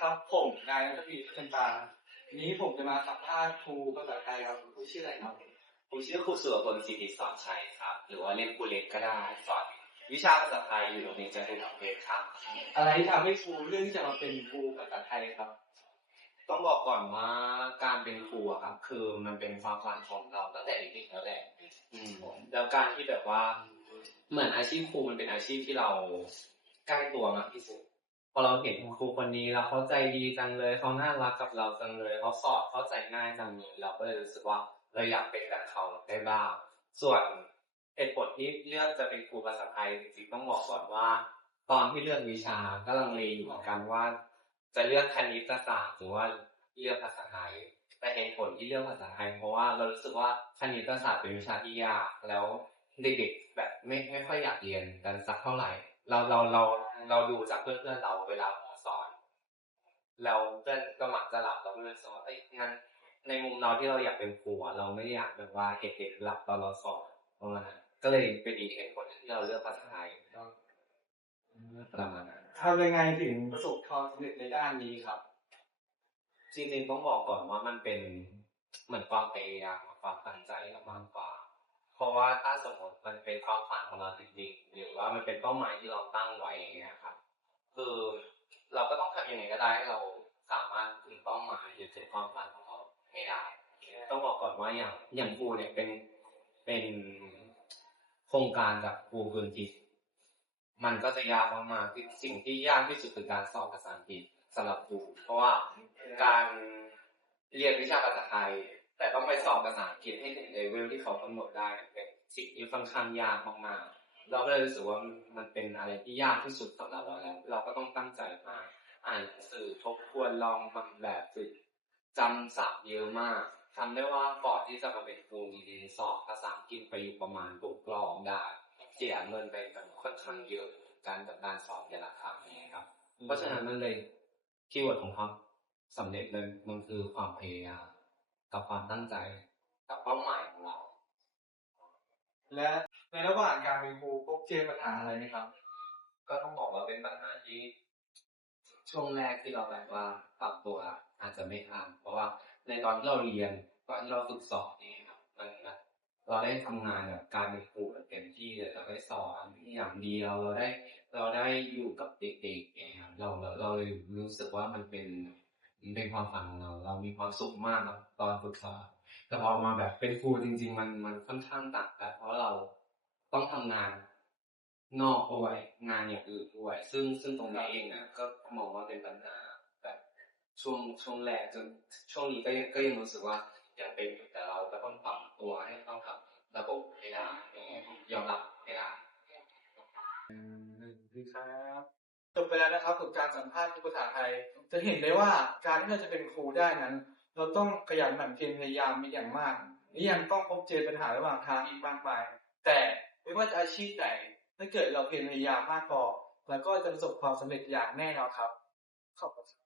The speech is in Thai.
ครับ ผมนายนัทวีชันตาวันนี้ผมจะมาสัมภาษณ์ครูภาษาไทยครับครูชื่ออะไรครับผมชื่อครูสุรพลสิริสอนชัยครับ หรือว่าเรียกครูเล็กก็ได้สอนวิชาภาษาไทยอยู่โรงเรียนเจริญอำเภอครับ อะไรที่ทำให้ครูเรื่องที่จะมาเป็นครูภาษาไทยครับ ต้องบอกก่อนว่าการเป็นครูอะครับ คือมันเป็นความฝันของเราตั้งแต่เด็กๆแล้วแหละอืมแล้วการที่แบบว่า เหมือนอาชีพครูมันเป็นอาชีพที่เราใกล้ตัวมากที่สุด พอเราเห็นครูคนนี้แล้วเขาใจดีจังเลยเขาน่ารักกับเราจังเลยเขาสอนเข้าใจง่ายจังเลยเราก็เลยรู้สึกว่าเราอยากเป็นแบบเขาได้บ้างส่วนเหตุผลที่เลือกจะเป็นครูภาษาไทยจริงๆต้องบอกก่อนว่า ตอนที่เลือกวิชาก็ลังเลอยู่เหมือนกันว่า จะเลือกคณิตศาสตร์หรือว่าเลือกภาษาไทยแต่เหตุผลที่เลือกภาษาไทยเพราะว่าเรารู้สึกว่าคณิตศาสตร์เป็นวิชาที่ยากแล้วเด็กๆแบบไม่ไม่ค่อยอยากเรียนกันสักเท่าไหร่ เราเราเราเราดูจากเพื่อนเพื่อนๆเราเวลาหมอสอน เราเพื่อนก็มักจะหลับเราก็เลยสอนเอ้ยงั้นในมุมเราที่เราอยากเป็นครูอะเราไม่อยากแบบว่าเด็กๆหลับตอนเราสอนประมาณนั้นก็เลยเป็นอีกเหตุผลหนึ่งที่เราเลือกภาษาไทยประมาณนั้นทำยังไงถึงประสบความสำเร็จในด้านนี้ครับจริงๆต้องบอกก่อนว่ามันเป็นเหมือนความพยายามความตั้งใจมากกว่า เพราะว่าถ้าสมมติมันเป็นความฝันของเราจริงๆหรือว่ามันเป็นเป้าหมายที่เราตั้งไว้อย่างเงี้ยครับ คือเราก็ต้องทำยังไงก็ได้ให้เราสามารถถึงเป้าหมายหรือถึงความฝันของเราให้ได้ ต้องบอกก่อนว่าอย่างอย่างครูเนี่ยเป็นเป็นโครงการจากครูพื้นที่มันก็จะยากมากๆสิ่งที่ยากที่สุดคือการสอบภาษาอังกฤษสำหรับครูเพราะว่าการเรียนวิชาภาษาไทย แต่ต้องไปสอบภาษาอังกฤษให้ถึงเลเวลที่เขากำหนดได้เป็นสิ่งที่ค่อนข้างยากมากๆเราก็เลยรู้สึกว่ามันเป็นอะไรที่ยากที่สุดสำหรับเราแล้วเราก็ต้องตั้งใจมาอ่านหนังสือทบทวนลองทำแบบฝึกจำศัพท์เยอะมากทำได้ว่าก่อนที่จะมาเป็นครูมีสอบภาษาอังกฤษไปอยู่ประมาณบุกกลองได้เสียเงินไปกันค่อนข้างเยอะการกับการสอบแต่ละครั้งนี้ครับ เพราะฉะนั้นมันเลยคีย์เวิร์ดของความสำเร็จเลยมันคือความพยายาม กับความตั้งใจ กับเป้าหมายของเรา และในระหว่างการเป็นครูพบเจอปัญหาอะไรไหมครับ ก็ต้องบอกว่าเป็นปัญหาที่ช่วงแรกที่เราแบบว่าปรับตัวอาจจะไม่ทันเพราะว่าในตอนที่เราเรียนตอนที่เราฝึกสอนนี่ครับมันแบบเราได้ทำงานแบบการเป็นครูแบบเต็มที่เลยเราได้สอนอย่างเดียวเราได้ เราได้อยู่กับเด็กๆเองครับเราเราเราเลยรู้สึกว่ามันเป็น มันเป็นความฝันของเรา เรามีความสุขมากครับตอนฝึกสอนแต่พอมาแบบเป็นครูจริง ๆ มันมันค่อนข้างต่างกันเพราะเราต้องทำงานนอกด้วยงานอย่างอื่นด้วยซึ่งซึ่งตรงนี้เองนะก็มองว่าเป็นปัญหาแบบช่วงช่วงแรกจนช่วงนี้ก็ยังก็ยังรู้สึกว่ายังเป็นอยู่แต่เราก็ต้องปรับตัวให้เข้ากับระบบให้ได้ยอมรับให้ได้ดีครับ จบไปแล้วนะครับกับการสัมภาษณ์ครูภาษาไทย จะเห็นได้ว่าการที่เราจะเป็นครูได้นั้น เราต้องขยันหมั่นเพียรพยายามเป็นอย่างมากและยังต้องพบเจอปัญหาระหว่างทางอีกมากมาย แต่ไม่ว่าจะอาชีพไหนถ้าเกิดเราเพียรพยายามมากพอแล้วก็จะประสบความสำเร็จอย่างแน่นอนครับขอบคุณ